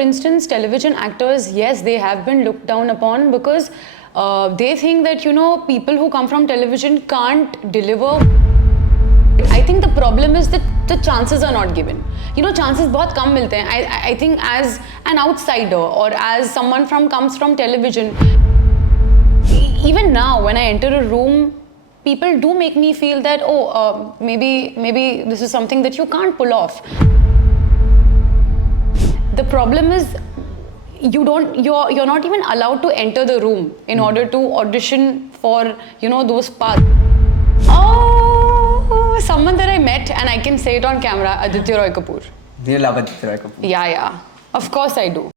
instance, television actors, yes, they have been looked down upon because they think that, people who come from television can't deliver. I think the problem is that the chances are not given. Chances बहुत कम मिलते हैं. I think as an outsider or as someone comes from television, even now when I enter a room, people do make me feel that maybe this is something that you can't pull off. The problem is you're not even allowed to enter the room in order to audition for those parts. Someone that I met, and I can say it on camera, Aditya Roy Kapoor. Do you love Aditya Roy Kapoor? Yeah. Of course I do.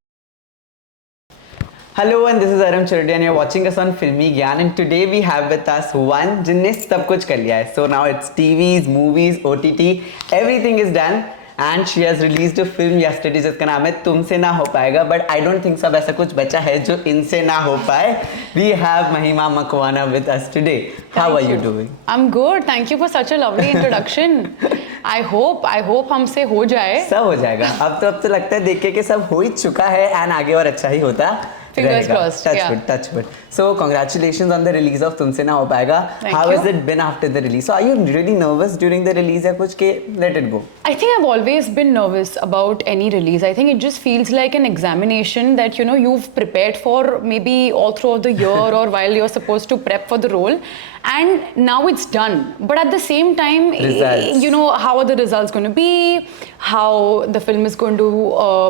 Hello, and this is Aram Chirdi, and you're watching us on Filmy Gyan. And today we have with us one जिन्ने सब कुछ कर लिया है. So now it's TVs, movies, OTT, everything is done. And she has released a film yesterday जिसका नाम है तुमसे ना हो पाएगा. But I don't think सब ऐसा कुछ बचा है जो इनसे ना हो पाए. We have Mahima Makwana with us today. How are you doing? I'm good. Thank you for such a lovely introduction. I hope हमसे हो जाए. सब हो जाएगा. अब तो लगता है देख के सब हो ही चुका है and आगे और अच्छा ही होता. Fingers crossed. Touch wood. So congratulations on the release of Tumse Na Ho Paayega. How has it been after the release? So are you really nervous during the release या कुछ के let it go? I think I've always been nervous about any release. I think it just feels like an examination that you've prepared for maybe all throughout the year or while you're supposed to prep for the role. And now it's done. But at the same time, how are the results going to be? How the film is going to,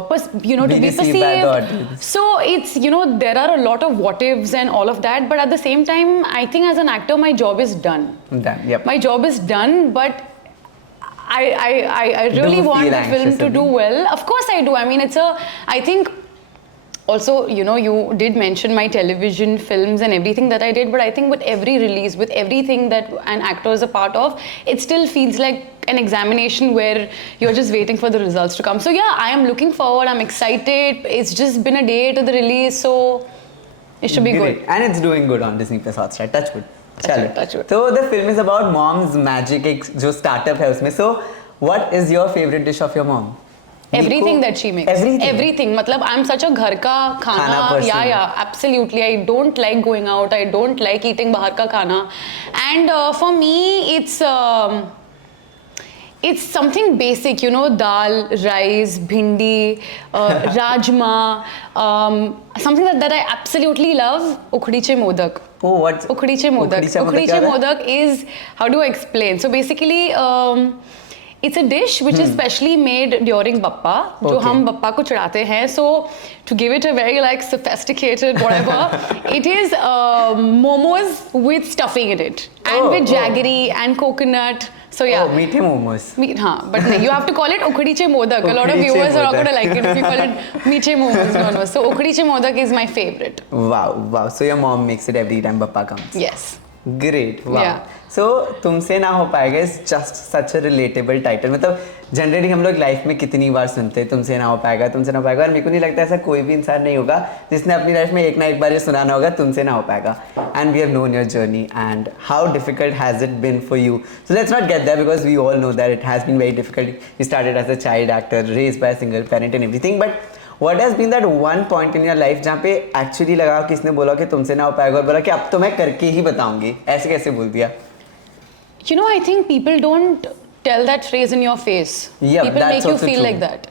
to be perceived. So it's, there are a lot of what ifs and all of that. But at the same time, I think as an actor, my job is done. Yep. My job is done, but I really want the film to do well. Of course I do. I mean, I think also, you did mention my television films and everything that I did, but I think with every release, with everything that an actor is a part of, it still feels like an examination where you're just waiting for the results to come. So yeah, I am looking forward. I'm excited. It's just been a day to the release, so it should be good. And it's doing good on Disney Plus Hotstar. Touch wood. Touch wood. So the film is about mom's magic, एक जो startup है उसमें. So what is your favorite dish of your mom? Everything that she makes. Everything. Matlab, I'm such a ghar ka khana person. Yeah, absolutely. I don't like going out. I don't like eating bahar ka khana. And for me, it's something basic, dal, rice, bhindi, rajma, something that I absolutely love, ukhdiche modak. Oh, what's ukhdiche modak? Ukhdiche modak is, how do I explain? So basically, it's a dish which is specially made during Bappa, जो हम Bappa को चढ़ाते हैं. So to give it a very sophisticated whatever, it is momos with stuffing in it and with jaggery and coconut. So yeah. Oh, meaty momos. But no, you have to call it ukhdiche modak. A lot of viewers are not going to like it if you call it meaty momos. No. So ukhdiche modak is my favorite. Wow. So your mom makes it every time Bappa comes. Yes. Great. Wow. Yeah. So तुमसे ना हो पाएगा is just such a relatable title. मतलब generally हम लोग life में कितनी बार सुनते हैं तुमसे ना हो पाएगा और मेरे को नहीं लगता ऐसा कोई भी इंसान नहीं होगा जिसने अपनी लाइफ में एक ना एक बार ये सुनाना होगा तुमसे ना हो पाएगा. And we have known your journey and how difficult has it been for you. So let's not get there because we all know that it has been very difficult. You started as a child actor, raised by a single parent and everything. But what has been that one point in your life जहाँ पे actually लगा किसने बोला कि तुमसे ना हो पाएगा और बोला कि अब तो मैं करके ही बताऊंगी, ऐसे कैसे बोल दिया? I think people don't tell that phrase in your face. Yeah, people make you feel like that.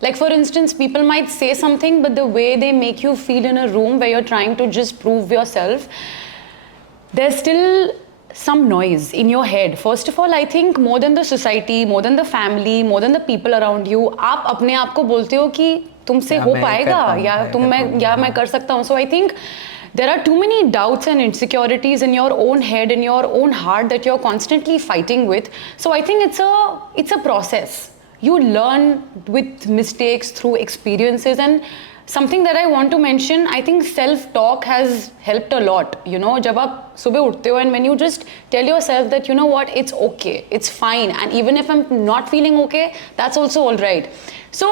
Like for instance, people might say something, but the way they make you feel in a room where you're trying to just prove yourself, there's still some noise in your head. First of all, I think more than the society, more than the family, more than the people around you, आप अपने आप को बोलते हो कि तुमसे हो पाएगा या मैं कर सकता हूँ. So I think there are too many doubts and insecurities in your own head, in your own heart that you're constantly fighting with. So I think it's a process. You learn with mistakes through experiences, and something that I want to mention, I think self-talk has helped a lot. जब आप सुबह उठते हो and when you just tell yourself that what, it's okay, it's fine, and even if I'm not feeling okay, that's also all right. So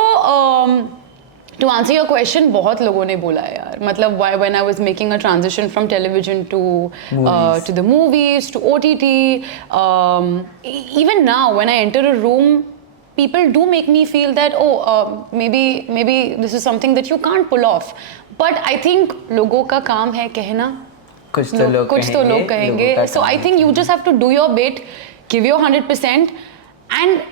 to answer your question, बहुत लोगों ने बोला है यार. मतलब when I was making a transition from television to the movies, to OTT, even now when I enter a room, people do make me feel that maybe this is something that you can't pull off. But I think लोगों का काम है कहना, कुछ तो लोग कहेंगे. So I think you just have to do your bit, give your 100%, and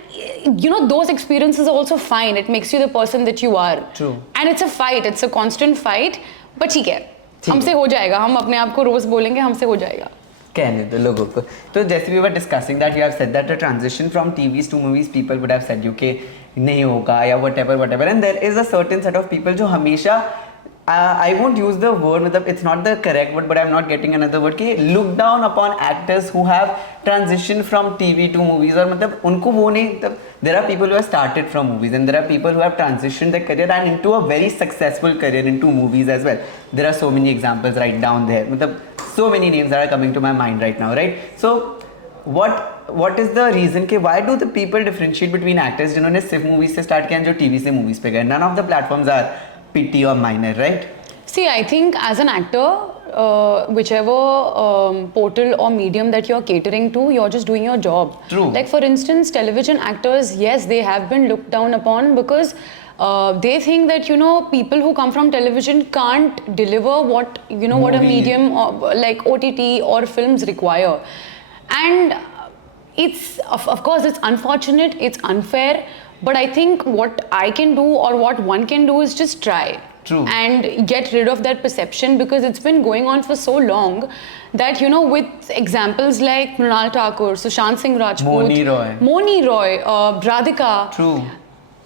those experiences are also fine. It makes you the person that you are. True. And it's a fight. It's a constant fight. But ठीक है, हमसे हो जाएगा. हम अपने आप को रोज बोलेंगे हमसे हो जाएगा. कहने दो लोगों को. तो जैसे we were discussing that you have said that the transition from TVs to movies, people would have said you कि नहीं होगा या whatever, and there is a certain set of people जो हमेशा I won't use the word, मतलब it's not the correct word, but I'm not getting another word कि look down upon actors who have transitioned from TV to movies. और मतलब उनको वो नहीं, मतलब there are people who have started from movies and there are people who have transitioned their career and into a very successful career into movies as well. There are so many examples right down there. मतलब so many names that are coming to my mind right now, right? So what is the reason कि why do the people differentiate between actors जिन्होंने सिर्फ movies से start किया और जो TV से movies पे गए? None of the platforms are petty or minor, right? See, I think as an actor, whichever portal or medium that you're catering to, you're just doing your job. True. Like for instance, television actors, yes, they have been looked down upon because they think that people who come from television can't deliver what what a medium like OTT or films require. And it's of course it's unfortunate, it's unfair, but I think what I can do or what one can do is just try. True. And get rid of that perception, because it's been going on for so long that with examples like Mrunal Thakur, Sushant Singh Rajput, Moni Roy, Radhika. True.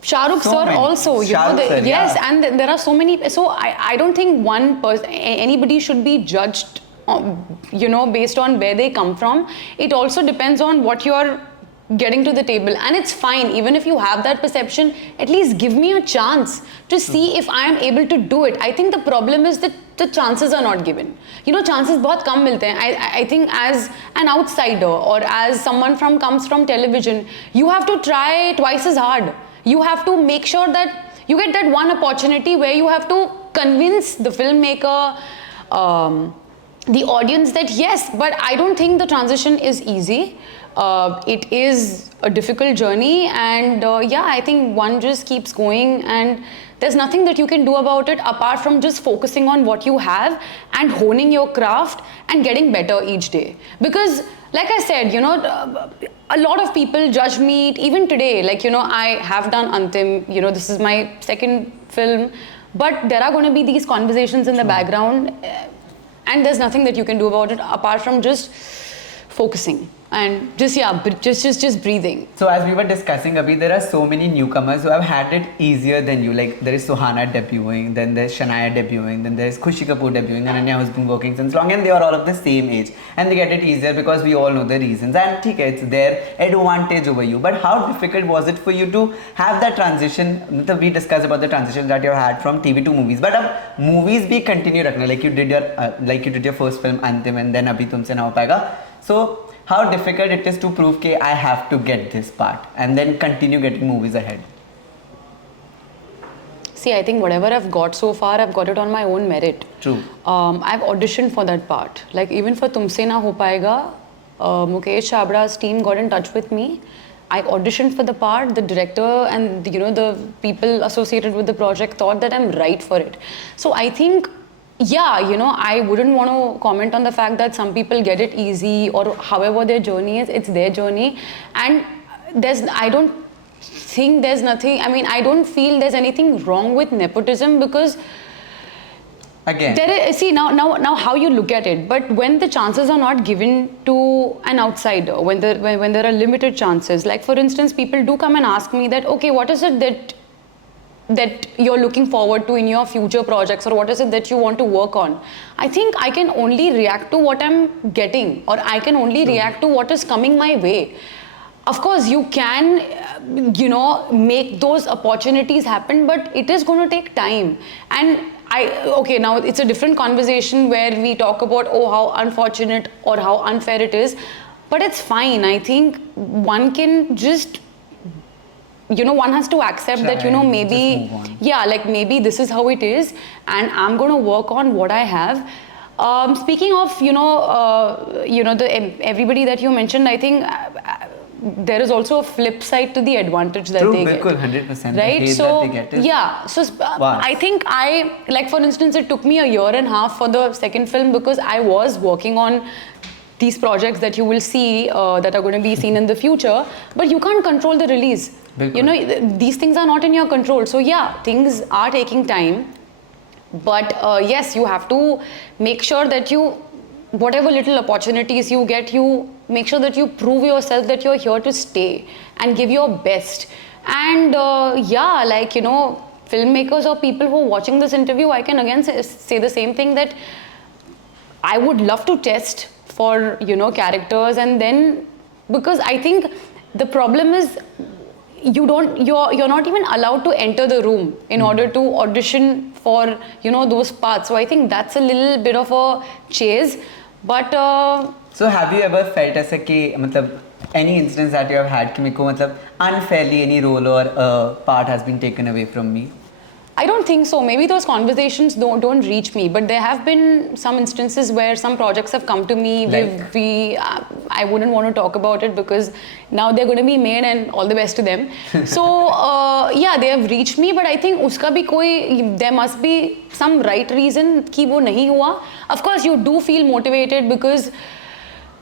Shahrukh So sir many. also, Shahrukh sir, yes, yeah. and there are so many. So I don't think one person, anybody should be judged, based on where they come from. It also depends on what you're getting to the table, and it's fine even if you have that perception. At least give me a chance to see if I am able to do it. I think the problem is that the chances are not given. Chances बहुत कम मिलते हैं. I think as an outsider or as someone comes from television, you have to try twice as hard. You have to make sure that you get that one opportunity where you have to convince the filmmaker, the audience that yes, but I don't think the transition is easy. It is a difficult journey, and I think one just keeps going, and there's nothing that you can do about it apart from just focusing on what you have and honing your craft and getting better each day. Because like I said, a lot of people judge me even today. Like, I have done Antim, this is my second film, but there are going to be these conversations in the background, and there's nothing that you can do about it apart from just focusing and just breathing. So as we were discussing, Abhi, there are so many newcomers who have had it easier than you. Like there is Suhana debuting, then there's Shania debuting, then there's Khushi Kapoor debuting, Ananya who's been working since long, and they are all of the same age, and they get it easier because we all know the reasons. And okay, it's their advantage over you. But how difficult was it for you to have that transition? We discussed about the transition that you had from TV to movies, but movies bhi continue rakna, like you did your first film Antim, and then Abhi Tumse Na Ho Paayega. So how difficult it is to prove that I have to get this part and then continue getting movies ahead? See, I think whatever I've got so far, I've got it on my own merit. True. I've auditioned for that part. Like even for Tumse Na Ho Paayega, Mukesh Chabra's team got in touch with me. I auditioned for the part. The director and the people associated with the project thought that I'm right for it. So I think, I wouldn't want to comment on the fact that some people get it easy or however their journey is. It's their journey, and I don't think there's nothing. I mean, I don't feel there's anything wrong with nepotism, because again, see now how you look at it. But when the chances are not given to an outsider, when there are limited chances, like for instance, people do come and ask me that, okay, what is it that you're looking forward to in your future projects, or what is it that you want to work on? I think I can only react to what I'm getting, or I can only react to what is coming my way. Of course, you can, make those opportunities happen, but it is going to take time. And now it's a different conversation where we talk about, how unfortunate or how unfair it is, but it's fine. I think one can just one has to accept that, maybe, maybe this is how it is, and I'm going to work on what I have. Speaking of, everybody that you mentioned, I think there is also a flip side to the advantage that they get. 100%. Right? The hate So, that they get is yeah. So, vast. I think like for instance, it took me a year and a half for the second film because I was working on these projects that you will see that are going to be seen in the future, but you can't control the release. Bilkul. You know, these things are not in your control. So, yeah, things are taking time. But yes, you have to make sure that whatever little opportunities you get, you make sure that you prove yourself that you're here to stay and give your best. And yeah, like, you know, filmmakers or people who are watching this interview, I can again say the same thing, that I would love to test for, you know, characters, and then, because I think the problem is you're not even allowed to enter the room in order to audition for, you know, those parts. So I think that's a little bit of a chase, but So have you ever felt ऐसा कि मतलब any instance that you have had कि मेरे को मतलब unfairly any role or part has been taken away from me? I don't think so. Maybe those conversations don't reach me, but there have been some instances where some projects have come to me. Like? I wouldn't want to talk about it because now they're going to be made, and all the best to them. So yeah, they have reached me, but I think uska bhi there must be some right reason कि वो नहीं हुआ. Of course, you do feel motivated because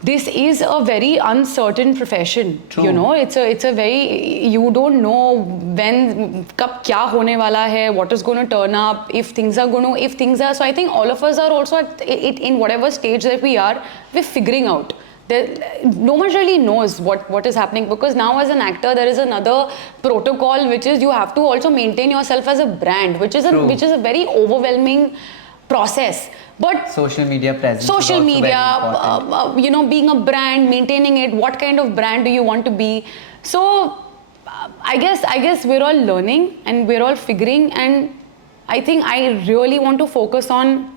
this is a very uncertain profession. True. You know, it's a very, you don't know when कब क्या होने वाला है, what is going to turn up, if things are. So I think all of us are also at it, in whatever stage that we are, we're figuring out. No one really knows what is happening, because now as an actor there is another protocol, which is you have to also maintain yourself as a brand, which is a very overwhelming process. But social media presence, social media, you know, being a brand, maintaining it, what kind of brand do you want to be? So I guess we're all learning and we're all figuring, and I think I really want to focus on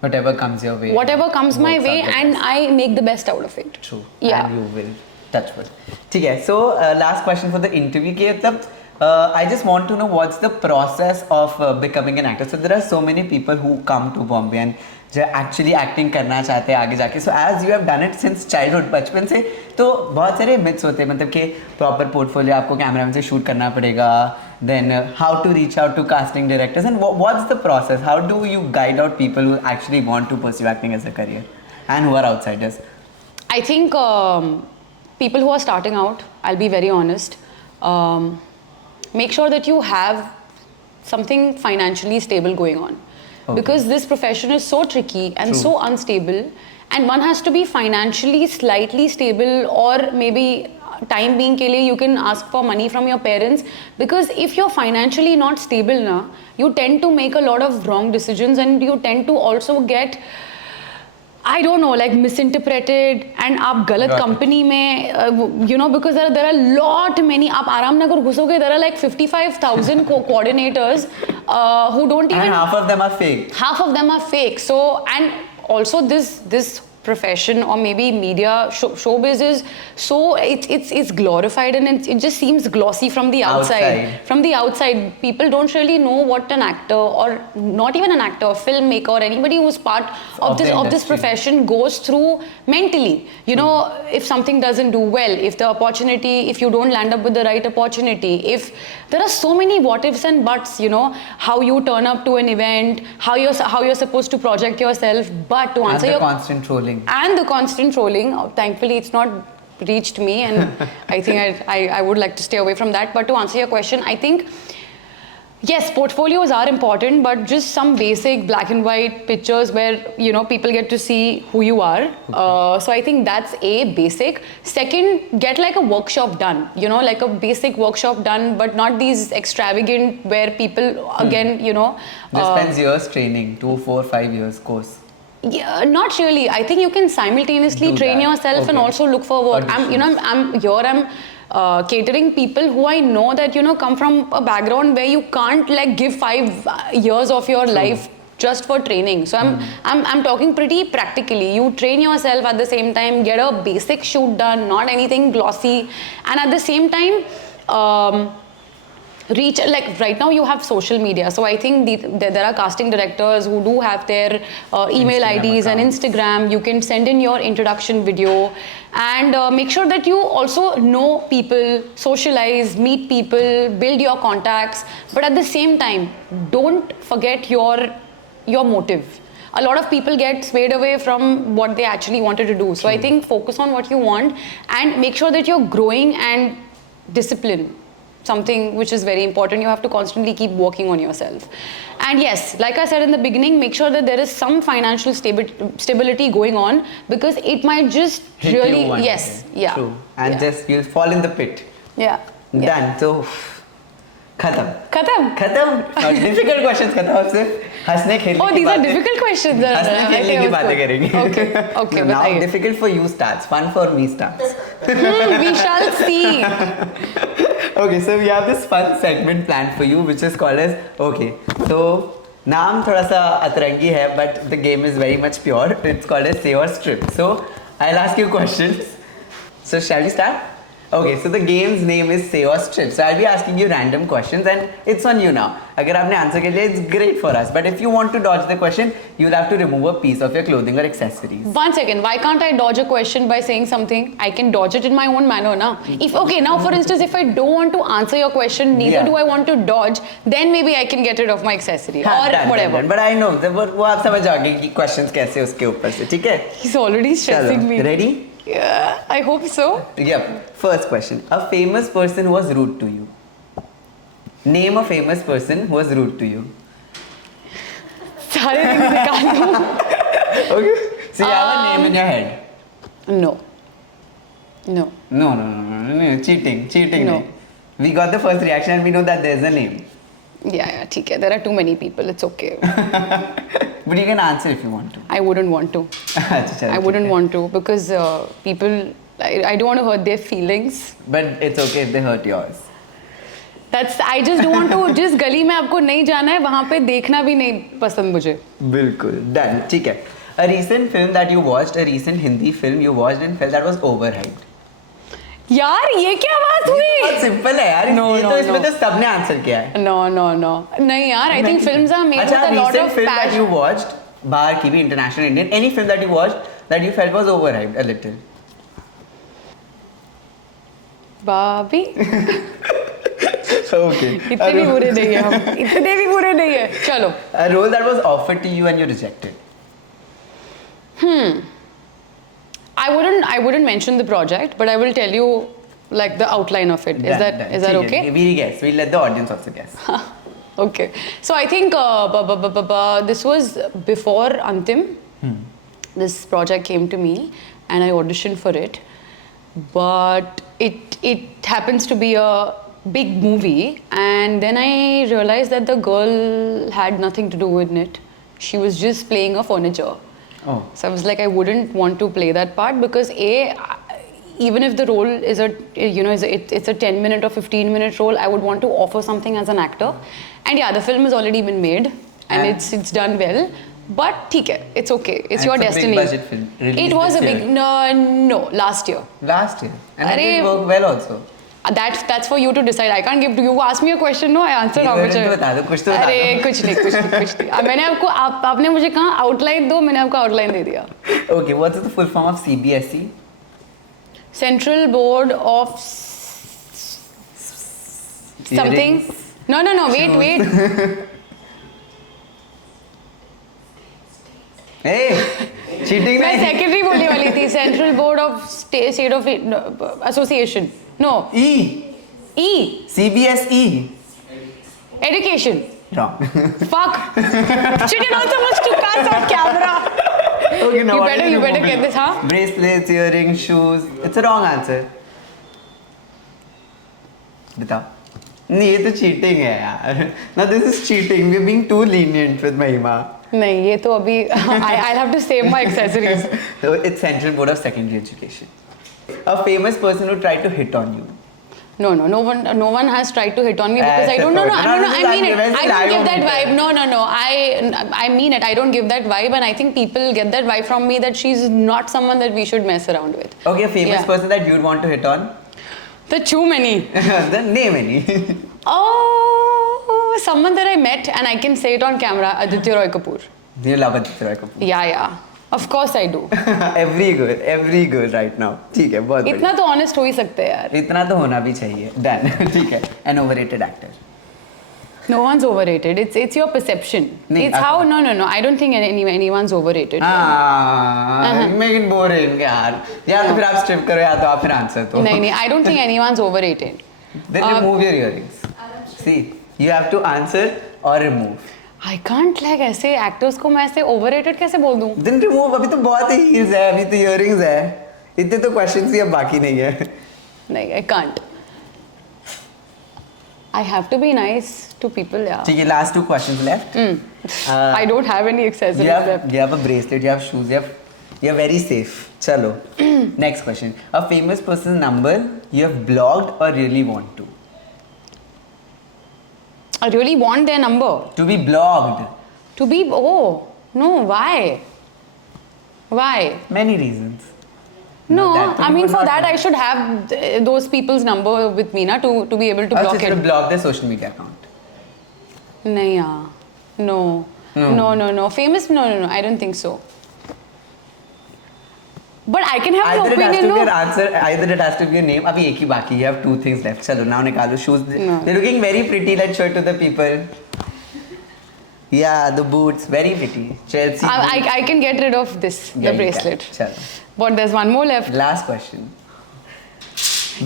whatever comes your way, whatever comes my works way, out the and best. I make the best out of it. True. Yeah. And you will. Touch wood. ठीक है. So last question for the interview कि मतलब I just want to know what's the process of becoming an actor. So there are so many people who come to Bombay and जो actually acting करना चाहते हैं आगे जाके. So as you have done it since childhood, बचपन से, तो बहुत सारे myths होते हैं, मतलब कि proper portfolio आपको cameraman से shoot करना पड़ेगा, then how to reach out to casting directors, and what's the process? How do you guide out people who actually want to pursue acting as a career and who are outsiders? I think people who are starting out, I'll be very honest, make sure that you have something financially stable going on. Okay. Because this profession is so tricky and so unstable, and one has to be financially slightly stable, or maybe time being ke liye you can ask for money from your parents, because if you're financially not stable na, you tend to make a lot of wrong decisions, and you tend to also get, I don't know, like misinterpreted, and आप गलत company में, you know, because there are lot many, आप आराम नगर घुसोगे, there are like 55,000 coordinators who don't even, and half of them are fake. Half of them are fake. So, and also this profession, or maybe media showbiz is so it's glorified, and it just seems glossy from the outside. From the outside, people don't really know what an actor, or not even an actor, a filmmaker, or anybody who's part of this profession goes through mentally. You know, if something doesn't do well, if you don't land up with the right opportunity, if there are so many what ifs and buts, you know, how you turn up to an event, how you're supposed to project yourself, but to answer your constant trolling. And the constant trolling, thankfully it's not reached me, and I think I would like to stay away from that. But to answer your question, I think yes, portfolios are important, but just some basic black and white pictures where, you know, people get to see who you are. Okay. So I think that's a basic. Second, get like a workshop done, you know, like a basic workshop done, but not these extravagant where people again, you know, just spends years training, 2, 4, 5 years course. Yeah, not really. I think you can simultaneously train yourself and also look for work. I'm catering people who I know that, you know, come from a background where you can't like give 5 years of your life just for training. So I'm talking pretty practically. You train yourself at the same time, get a basic shoot done, not anything glossy, and at the same time, reach, like right now you have social media, so I think there are casting directors who do have their email Instagram IDs and accounts. Instagram. You can send in your introduction video, and make sure that you also know people, socialize, meet people, build your contacts, but at the same time don't forget your motive. A lot of people get swayed away from what they actually wanted to do, so I think focus on what you want and make sure that you're growing, and discipline, something which is very important. You have to constantly keep working on yourself. And yes, like I said in the beginning, make sure that there is some financial stability going on, because it might just Hit you really, one yes, day. yeah. True. And yeah. just you'll fall in the pit. Yeah. Yeah. Done. So खत्म. खत्म. Difficult questions खत्म अब सिर्फ हंसने खेलने Oh, की these are बातें- difficult questions. हंसने खेलने की बातें करेंगे. Okay, okay, Now बताइए. difficult for you starts, fun for me starts. We shall see. Okay, so we have this fun segment planned for you, which is called as okay. So नाम थोड़ा सा अतरंगी है, but the game is very much pure. It's called as say or strip. So I'll ask you questions. So shall we start? Okay, so the game's name is say or strip. So I'll be asking you random questions, and it's on you now. अगर आपने answer कर लिया, it's great for us. But if you want to dodge the question, you'll have to remove a piece of your clothing or accessories. 1 second, why can't I dodge a question by saying something? I can dodge it in my own manner now. If okay, now for instance, if I don't want to answer your question, neither Yeah. do I want to dodge, then maybe I can get rid of my accessory हाँ, or done, whatever. done, done. But I know वो आप समझ जाओगे कि questions कैसे उसके ऊपर से, ठीक है? He's already stressing me. Ready? Yeah, I hope so. Yep. First question. A famous person who was rude to you. Name a famous person who was rude to you. सारे things निकाल दूँ. Okay. So you have a name in your head. No. No. No. Cheating. No. नहीं. We got the first reaction and we know that there's a name. Yeah, ठीक है. There are too many people. It's okay. But you can answer if you want to. I wouldn't want to. अच्छा, चलो, I wouldn't ठीक है. want to, because people, I don't want to hurt their feelings. But it's okay if they hurt yours. I just don't want to, जिस गली में आपको नहीं जाना है वहाँ पे देखना भी नहीं पसंद मुझे. बिल्कुल. Done. ठीक है. A recent film that you watched, a recent Hindi film you watched and felt that was overhyped. यार ये क्या बात बहुत हुई? सिंपल है यार. No, ये no, तो इसमें no. तो सबने आंसर किया है. No. नहीं यार, I think films are made with a lot recent of film that you passion. watched, बाहर की भी, international, Indian, any film that you watched that you felt was overhyped a little. भाभी Okay. इतने भी बुरे नहीं है हम, इतने भी बुरे नहीं है. चलो. A role that was offered to you and you rejected. I wouldn't mention the project, but I will tell you like the outline of it. Is Done, that done. is that ठीक है. okay? We'll guess. We'll let the audience also guess. Okay. So I think this was before Antim. This project came to me and I auditioned for it. But it happens to be a big movie, and then I realized that the girl had nothing to do with it. She was just playing a furniture. Oh. So I was like, I wouldn't want to play that part, because even if the role is it's a 10-minute or 15-minute role, I would want to offer something as an actor. And yeah, the film has already been made and it's done well. But ठीक है, it's okay. It's your destiny. It's a big budget film. Released It was this a big year. no, last year. Last year. And it अरे, did work well also. That's for you to decide. I can't give to you. Ask me a question, no, I answer how much. तो बता दो, कुछ तो बता अरे दो. कुछ नहीं. अब मैंने आपने मुझे कहा आउटलाइन दो, मैंने आपको आउटलाइन दे दिया. Okay, what's the full form of CBSE? Central Board of something. Earrings. No. Wait. Hey, cheating मैं नहीं. सेक्रेटरी बोलने वाली थी. Central board of state of association. No. E. CBSE. Education. Wrong. Fuck. Shit, you're not supposed to cuss on camera. Okay, now what You did better Google? get this, huh? Bracelets, earrings, shoes. It's a wrong answer. बताओ. नहीं, ये तो cheating है यार. Now this is cheating. We're being too lenient with Mahima. नहीं, ये तो अभी I'll have to save my accessories. So it's Central Board of Secondary Education. A famous person who tried to hit on you. No one has tried to hit on me, because I don't know. I mean it. I don't give that vibe. No. I mean it. I don't give that vibe, and I think people get that vibe from me that she's not someone that we should mess around with. Okay, a famous Yeah. person that you'd want to hit on. There are too many. Then name any. Oh, someone that I met and I can say it on camera, Aditya Roy Kapoor. You love Aditya Roy Kapoor. Yeah. Of course I do. every girl right now. ठीक है, बहुत इतना तो honest हो ही सकते हैं यार. इतना तो होना भी चाहिए. Done. ठीक है. An overrated actor. No one's overrated. It's your perception. नहीं, It's how no. I don't think anyone's overrated. make it boring यार. या तो फिर आप strip करो या तो आप फिर answer दो. नहीं. I don't think anyone's overrated. Then remove your earrings. See, you have to answer or remove. I can't like ऐसे actors को मैं ऐसे overrated कैसे बोल दूँ? Then remove. अभी तो बहुत ही heels है, अभी तो earrings है. इतने तो questions ही अब बाकी नहीं है. नहीं, I can't. I have to be nice to people, yeah. ठीक है, last 2 questions left. I don't have any accessories left. You have a bracelet, you have shoes, you're very safe. चलो. Next question. A famous person's number you have blocked or really want to? I really want their number. To be blocked. No, why? Why? Many reasons. No, That I you mean would for not that want. I should have those people's number with me na to be able to Also, block you it. should block their social media account. नहीं यार. No. Famous? No. I don't think so. But I can have an Either it has opinion. to be No? your answer, either it has to be your name. अभी एक ही बाकी है. You have 2 things left. चलो now निकालो shoes. No. They're looking very pretty. Let's show it to the people. Yeah, the boots, very pretty. Chelsea. I can get rid of this, Yeah, the you bracelet. can. चलो. But there's one more left. Last question.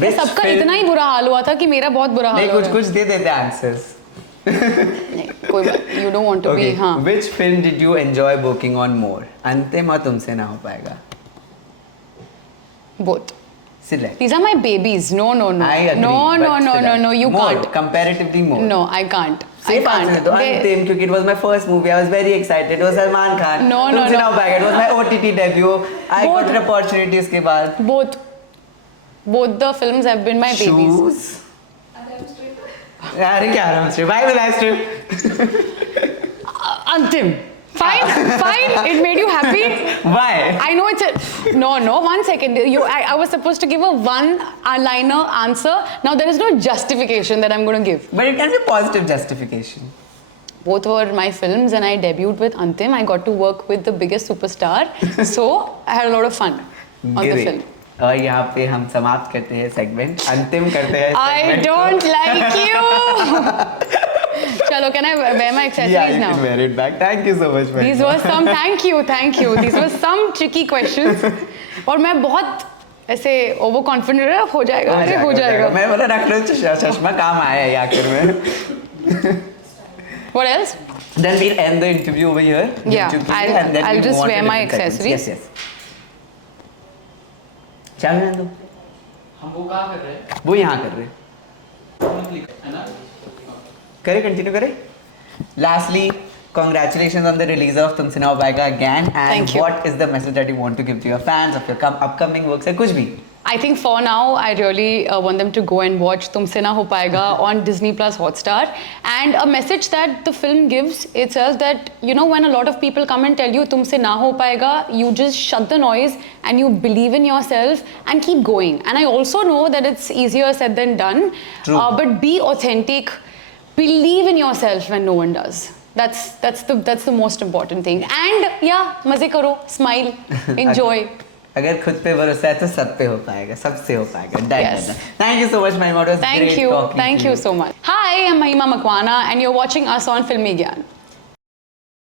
ये सबका इतना ही बुरा हाल हुआ था कि मेरा बहुत बुरा हाल नहीं हो रहा है. कुछ दे देते answers. नहीं, कोई बात. You don't want to be. Okay. हाँ. Which film did you enjoy working on more? अंतिम और तुमसे ना हो पाएगा. Both. Select. These are my babies. No. I agree. No. but select. No. You more, can't. Comparatively more. No, I can't. Safe I answer can't. दो. अंतिम क्योंकि it was my first movie. I was very excited. It was Salman Khan. No. तुमसे ना हो पाएगा. It was my OTT debut. I got an opportunity उसके बाद. Both the films have been my babies. Shoes. अरे क्या रहा हूँ? Why will I strip? Antim. Fine. It made you happy. Why? I know it's a no. 1 second. I was supposed to give a one-liner answer. Now there is no justification that I'm going to give. But it can be positive justification. Both were my films, and I debuted with Antim. I got to work with the biggest superstar, so I had a lot of fun on the Great. film. और यहाँ पे हम समाप्त करते हैं segment अंतिम करते हैं I don't like you. Chalo, can I wear my accessories yeah, you now? can wear it back. Thank you so much. These were some. Thank you. These were some tricky questions. और मैं बहुत ऐसे over confident हो जाएगा. मैं बोला रख लो चश्मा काम आया है आखिर में. What else? Then we'll end the interview over here. Yeah, I'll just wear my accessories. Yes. चल रहने दो. हम वो कहाँ कर रहे हैं? वो यहाँ कर रहे हैं. है ना? करे कंटिन्यू करे. Lastly, congratulations on the release of Tumse Na Ho Paayega again. And Thank you. what is the message that you want to give to your fans of your upcoming works? कुछ भी. I think for now, I really want them to go and watch Tumse Na Ho Paayega on Disney Plus Hotstar. And a message that the film gives itself that, you know, when a lot of people come and tell you Tumse Na Ho Paayega, you just shut the noise and you believe in yourself and keep going. And I also know that it's easier said than done. True. But be authentic. Believe in yourself when no one does. That's the most important thing. And yeah, मजे करो, smile, enjoy. अगर खुद पे भरोसा है तो सब पे हो पाएगा, सबसे हो पाएगा. Yes. Thank you so much, Mahima. It was great talking to Thank you so much. Hi, I'm Mahima Makwana and you're watching us on Filmy Gyan.